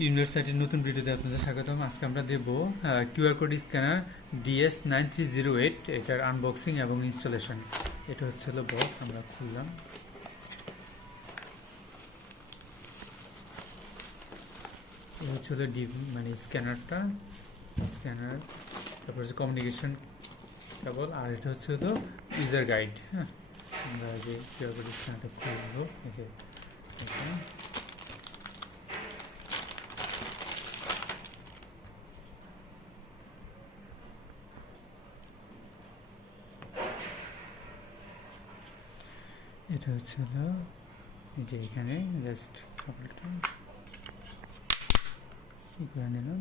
ইউনিভার্সিটির নতুন ভিডিওতে আপনাদের স্বাগতম। আজকে আমরা দেব কিউআর কোড স্ক্যানার DS9308 এটার আনবক্সিং এবং ইনস্টলেশন। এটা হচ্ছে হলো বক্স, আমরা খুললাম। এটা হচ্ছে হলো মানে স্ক্যানারটা, স্ক্যানার, তারপর হচ্ছে কমিউনিকেশন কেবল, আর এটা হচ্ছে হলো ইউজার গাইড। হ্যাঁ, আমরা যে কিউআর কোড স্ক্যানারটা খুলবো, এই যে এটা এটা হচ্ছে হলো এই যে এখানে জাস্ট কাপড়টা কি করে নিলাম,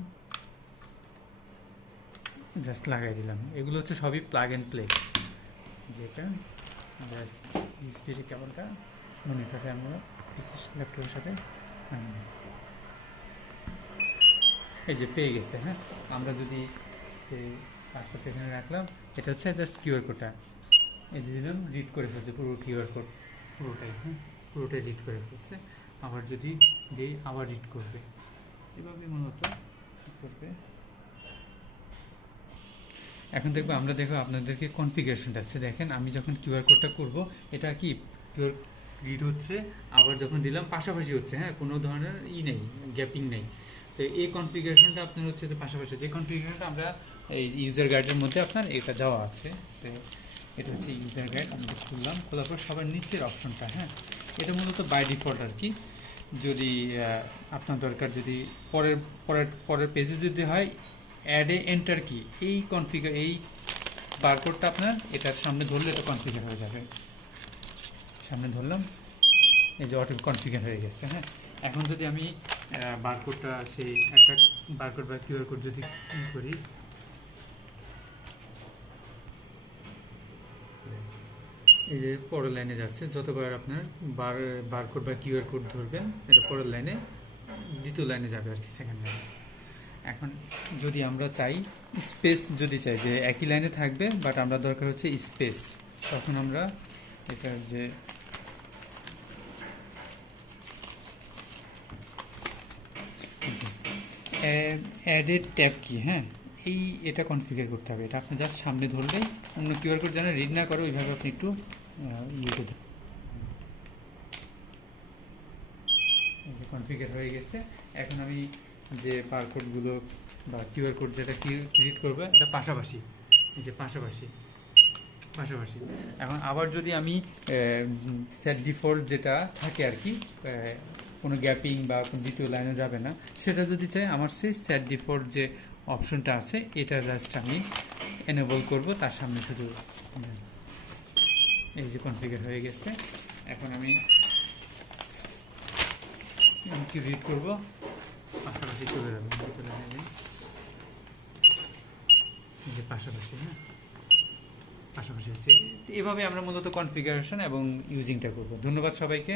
জাস্ট লাগাই দিলাম। এগুলো হচ্ছে সবই প্লাগ অ্যান্ড প্লে। যেটা জাস্ট ইউএসবি কেবলটা মনিটরে আমরা বিশেষ ল্যাপটপের সাথে এই যে পেয়ে গেছে। হ্যাঁ, আমরা যদি সেই পাসওয়ার্ড এখানে রাখলাম, এটা হচ্ছে জাস্ট কিউআর কোডটা এই যে দিলাম, রিড করে ফেলছে পুরো কিউআর কোড, পুরোটাই। হ্যাঁ, পুরোটাই রিড করে ফেলছে। আবার যদি দিই, আবার রিড করবে, এভাবে মূলত করবে। এখন দেখবো, আমরা দেখো আপনাদেরকে কনফিগারেশনটা আছে। দেখেন, আমি যখন কিউআর কোডটা করব, এটা কি কিউআর রিড হচ্ছে, আবার যখন দিলাম পাশাপাশি হচ্ছে। হ্যাঁ, কোনো ধরনের নেই, গ্যাপিং নেই। তো এই কনফিগারেশনটা আপনার হচ্ছে যে পাশাপাশি, এই কনফিগারেশনটা আমরা এই ইউজার গাইডের মধ্যে আপনার এটা দেওয়া আছে। সে এটা হচ্ছে ইউজার গাইড। আমরা খুললাম, খোলার পর সবার নিচের অপশনটা, হ্যাঁ, এটা মূলত বাই ডিফল্ট আর কি। যদি আপনার দরকার, যদি পরের পরের পরের পেজে যদি হয়, অ্যাডে এন্টার কি, এই কনফিগার, এই বারকোডটা আপনার এটার সামনে ধরলে এটা কনফিগার হয়ে যাবে। সামনে ধরলাম, এই যে অটো কনফিগার হয়ে গেছে। হ্যাঁ, এখন যদি আমি বারকোডটা, সেই একটা বারকোড বা কিউআর কোড যদি করি, এই যে পরের লাইনে যাচ্ছে। যতবার আপনার বারকোড বা কিউআর কোড ধরবেন, এটা পরের লাইনে, দ্বিতীয় লাইনে যাবে আর কি, সেকেন্ড লাইনে। এখন যদি আমরা চাই স্পেস, যদি চাই যে একই লাইনে থাকবে বাট আমরা দরকার হচ্ছে স্পেস, তখন আমরা এটার যে অ্যাডেড ট্যাব কি, হ্যাঁ, এটা কনফিগার করতে হবে। এটা আপনি জাস্ট সামনে ধরলেই অন্য কিউআর কোড যেন রিড না করে, ওইভাবে আপনি একটু কনফিগার হয়ে গেছে। এখন আমি যে বারকোডগুলো বা কিউআর কোড যেটা কি রিড করবে, এটা পাশাপাশি, এই যে পাশাপাশি পাশাপাশি। এখন আবার যদি আমি সেট ডিফল্ট যেটা থাকে আর কি, কোনো গ্যাপিং বা দ্বিতীয় লাইনে যাবে না, সেটা যদি চাই, আমার সেই সেট ডিফল্ট যে অপশনটা আছে, এটা জাস্ট আমি এনেবল করব। তার সামনে শুধু এই যে কনফিগার হয়ে গেছে। এখন আমি কি রিড করব, পাশাপাশি চলে যাবে, এই যে পাশাপাশি। হ্যাঁ, পাশাপাশি হচ্ছে। এভাবে আমরা মূলত কনফিগারেশন এবং ইউজিংটা করব। ধন্যবাদ সবাইকে।